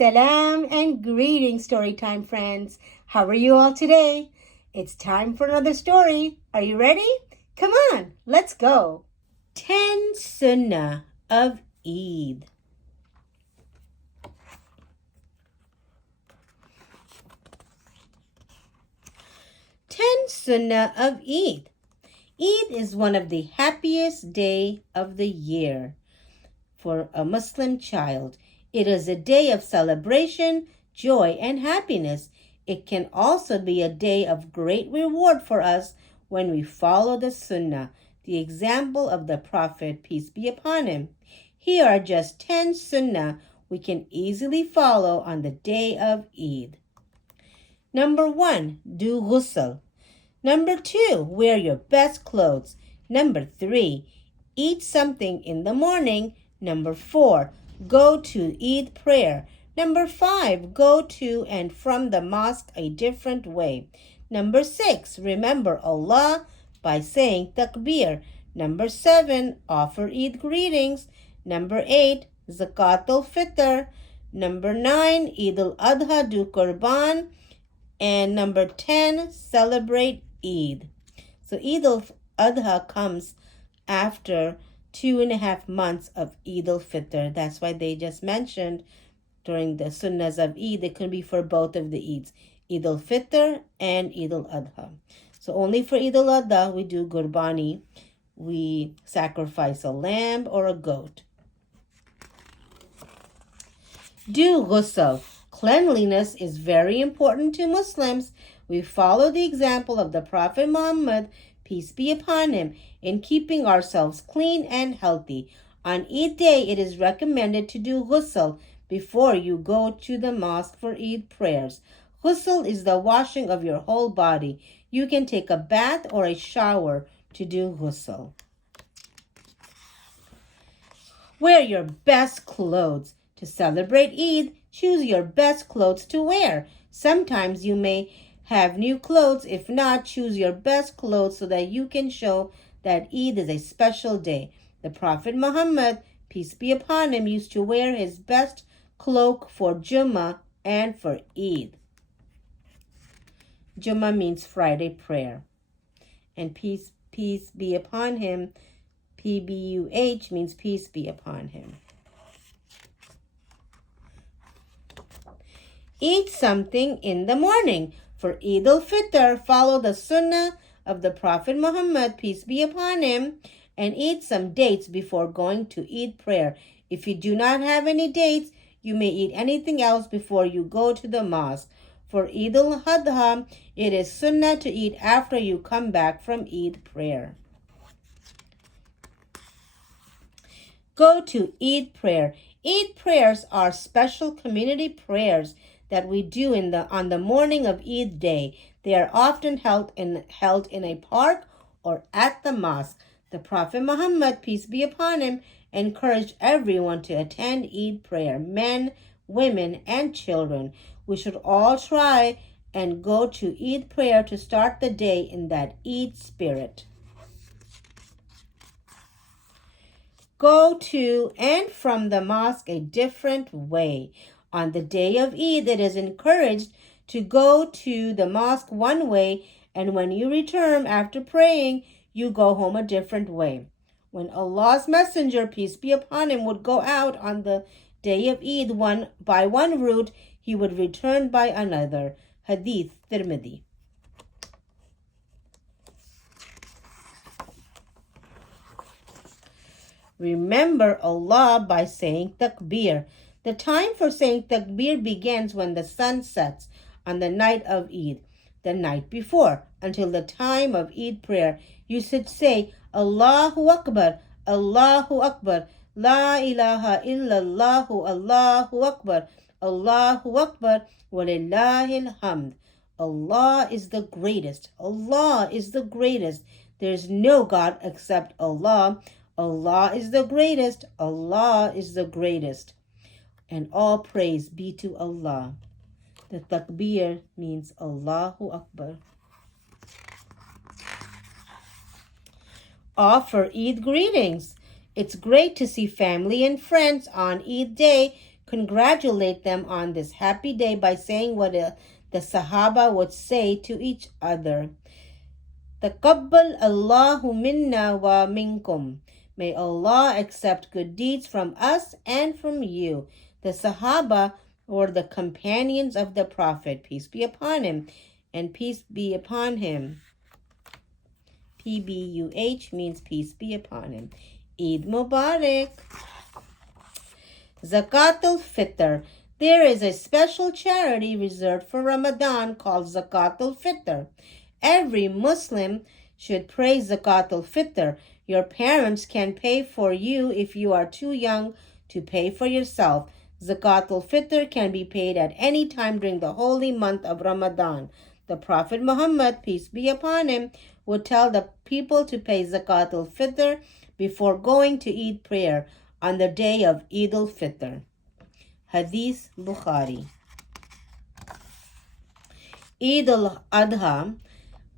Salam and greetings, Storytime friends. How are you all today? It's time for another story. Are you ready? Come on, let's go. 10 Sunnah of Eid. Sunnah of Eid. Eid is one of the happiest days of the year for a Muslim child. It is a day of celebration, joy, and happiness. It can also be a day of great reward for us when we follow the Sunnah, the example of the Prophet, peace be upon him. Here are just 10 Sunnah we can easily follow on the day of Eid. Number 1, do ghusl. Number 2, wear your best clothes. Number 3, eat something in the morning. Number 4, go to Eid prayer. Number 5, go to and from the mosque a different way. Number 6, remember Allah by saying takbir. Number 7, offer Eid greetings. Number 8, zakat al-fitr. Number 9, Eid al-Adha, do qurban. And number 10, celebrate Eid. So Eid al-Adha comes after 2.5 months of Eid al-Fitr. That's why they just mentioned during the Sunnahs of Eid, it can be for both of the Eids, Eid al-Fitr and Eid al-Adha. So only for Eid al-Adha we do Qurbani. We sacrifice a lamb or a goat. Do ghusl. Cleanliness is very important to Muslims. We follow the example of the Prophet Muhammad, peace be upon him, in keeping ourselves clean and healthy. On Eid day, it is recommended to do ghusl before you go to the mosque for Eid prayers. Ghusl is the washing of your whole body. You can take a bath or a shower to do ghusl. Wear your best clothes. To celebrate Eid, choose your best clothes to wear. Sometimes you may have new clothes. If not, choose your best clothes so that you can show that Eid is a special day. The Prophet Muhammad, peace be upon him, used to wear his best cloak for Jummah and for Eid. Jummah means Friday prayer. And peace be upon him, PBUH means peace be upon him. Eat something in the morning. For Eid al-Fitr, follow the Sunnah of the Prophet Muhammad, peace be upon him, and eat some dates before going to Eid prayer. If you do not have any dates, you may eat anything else before you go to the mosque. For Eid al-Adha, it is Sunnah to eat after you come back from Eid prayer. Go to Eid prayer. Eid prayers are special community prayers that we do on the morning of Eid day. They are often held in a park or at the mosque. The Prophet Muhammad, peace be upon him, encouraged everyone to attend Eid prayer, men, women, and children. We should all try and go to Eid prayer to start the day in that Eid spirit. Go to and from the mosque a different way. On the day of Eid, it is encouraged to go to the mosque one way, and when you return after praying, you go home a different way. When Allah's Messenger, peace be upon him, would go out on the day of Eid by one route, he would return by another. Hadith Tirmidhi. Remember Allah by saying takbir. The time for saying takbir begins when the sun sets on the night of Eid, the night before, until the time of Eid prayer. You should say, Allahu Akbar, Allahu Akbar, La ilaha illallahu, Allahu Akbar, Allahu Akbar, walillahil hamd. Allah is the greatest. Allah is the greatest. There is no God except Allah. Allah is the greatest. Allah is the greatest. And all praise be to Allah. The takbir means Allahu Akbar. Offer Eid greetings. It's great to see family and friends on Eid day. Congratulate them on this happy day by saying what the Sahaba would say to each other. Taqabbal Allahu minna wa minkum. May Allah accept good deeds from us and from you. The Sahaba were the companions of the Prophet, peace be upon him, and peace be upon him. PBUH means peace be upon him. Eid Mubarak. Zakat al-Fitr. There is a special charity reserved for Ramadan called Zakat al-Fitr. Every Muslim should pray Zakat al-Fitr. Your parents can pay for you if you are too young to pay for yourself. Zakat al-Fitr can be paid at any time during the holy month of Ramadan. The Prophet Muhammad, peace be upon him, would tell the people to pay Zakat al-Fitr before going to Eid prayer on the day of Eid al-Fitr. Hadith Bukhari. Eid al-Adha.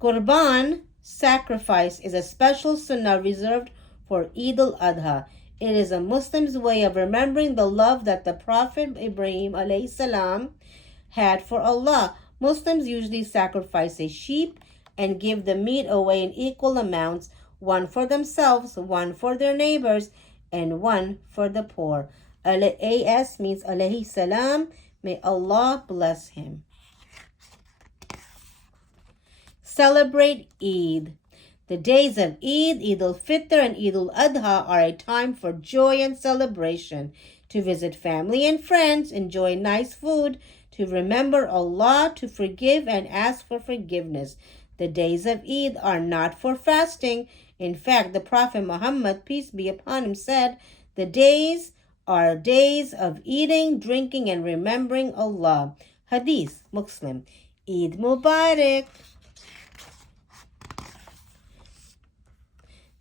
Qurban sacrifice is a special sunnah reserved for Eid al-Adha. It is a Muslim's way of remembering the love that the Prophet Ibrahim alayhi salam had for Allah. Muslims usually sacrifice a sheep and give the meat away in equal amounts, one for themselves, one for their neighbors, and one for the poor. AS means alayhi salam. May Allah bless him. Celebrate Eid. The days of Eid, Eid al-Fitr, and Eid al-Adha are a time for joy and celebration, to visit family and friends, enjoy nice food, to remember Allah, to forgive and ask for forgiveness. The days of Eid are not for fasting. In fact, the Prophet Muhammad, peace be upon him, said, the days are days of eating, drinking, and remembering Allah. Hadith, Muslim. Eid Mubarak.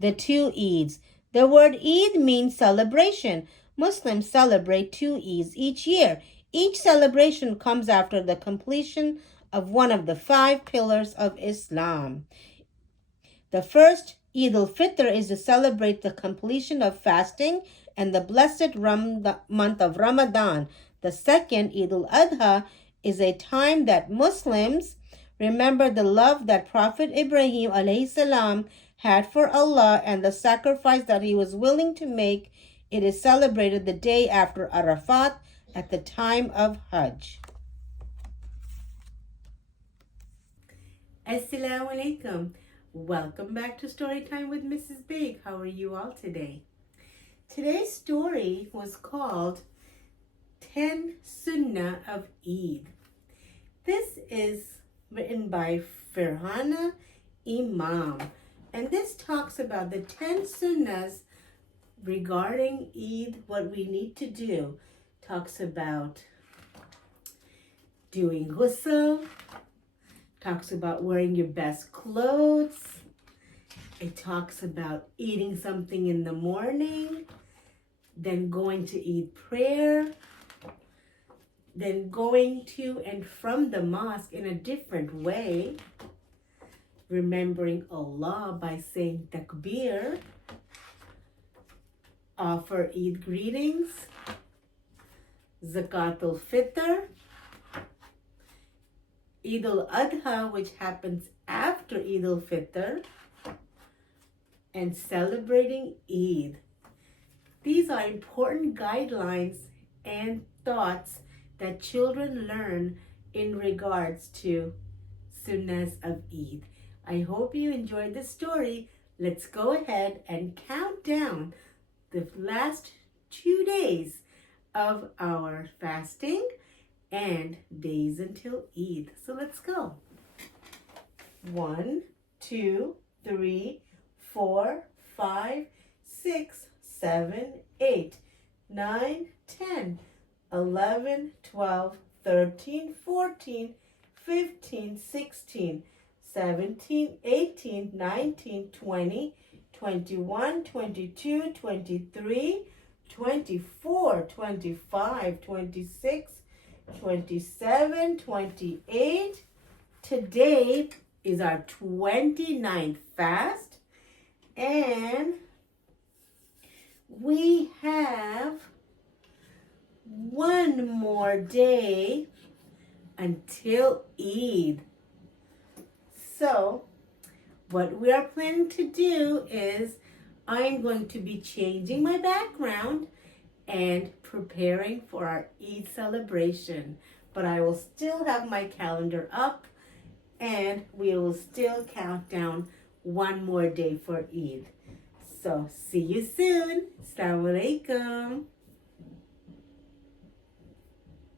The two Eids. The word Eid means celebration. Muslims celebrate two Eids each year. Each celebration comes after the completion of one of the 5 pillars of Islam. The first, Eid al-Fitr, is to celebrate the completion of fasting and the blessed month of Ramadan. The second, Eid al-Adha, is a time that Muslims remember the love that Prophet Ibrahim alayhi salam had for Allah and the sacrifice that he was willing to make. It is celebrated the day after Arafat at the time of Hajj. Assalamu alaikum. Welcome back to Storytime with Mrs. Big. How are you all today? Today's story was called 10 Sunnah of Eid. This is written by Farhana Imam. And this talks about the 10 sunnahs regarding Eid, what we need to do. Talks about doing ghusl. Talks about wearing your best clothes. It talks about eating something in the morning. Then going to Eid prayer. Then going to and from the mosque in a different way. Remembering Allah by saying takbir, offer Eid greetings, Zakat al-Fitr, Eid al-Adha, which happens after Eid al-Fitr, and celebrating Eid. These are important guidelines and thoughts that children learn in regards to Sunnahs of Eid. I hope you enjoyed the story. Let's go ahead and count down the last 2 days of our fasting and days until Eid. So let's go. 1, 2, 3, 4, 5, 6, 7, 8, 9, 10, 11, 12, 13, 14, 15, 16, 17, 18, 19, 20, 21, 22, 23, 24, 25, 26, 27, 28. Today is our 29th fast, and we have one more day until Eid. So, what we are planning to do is I'm going to be changing my background and preparing for our Eid celebration. But I will still have my calendar up and we will still count down one more day for Eid. So, see you soon. Assalamu alaikum.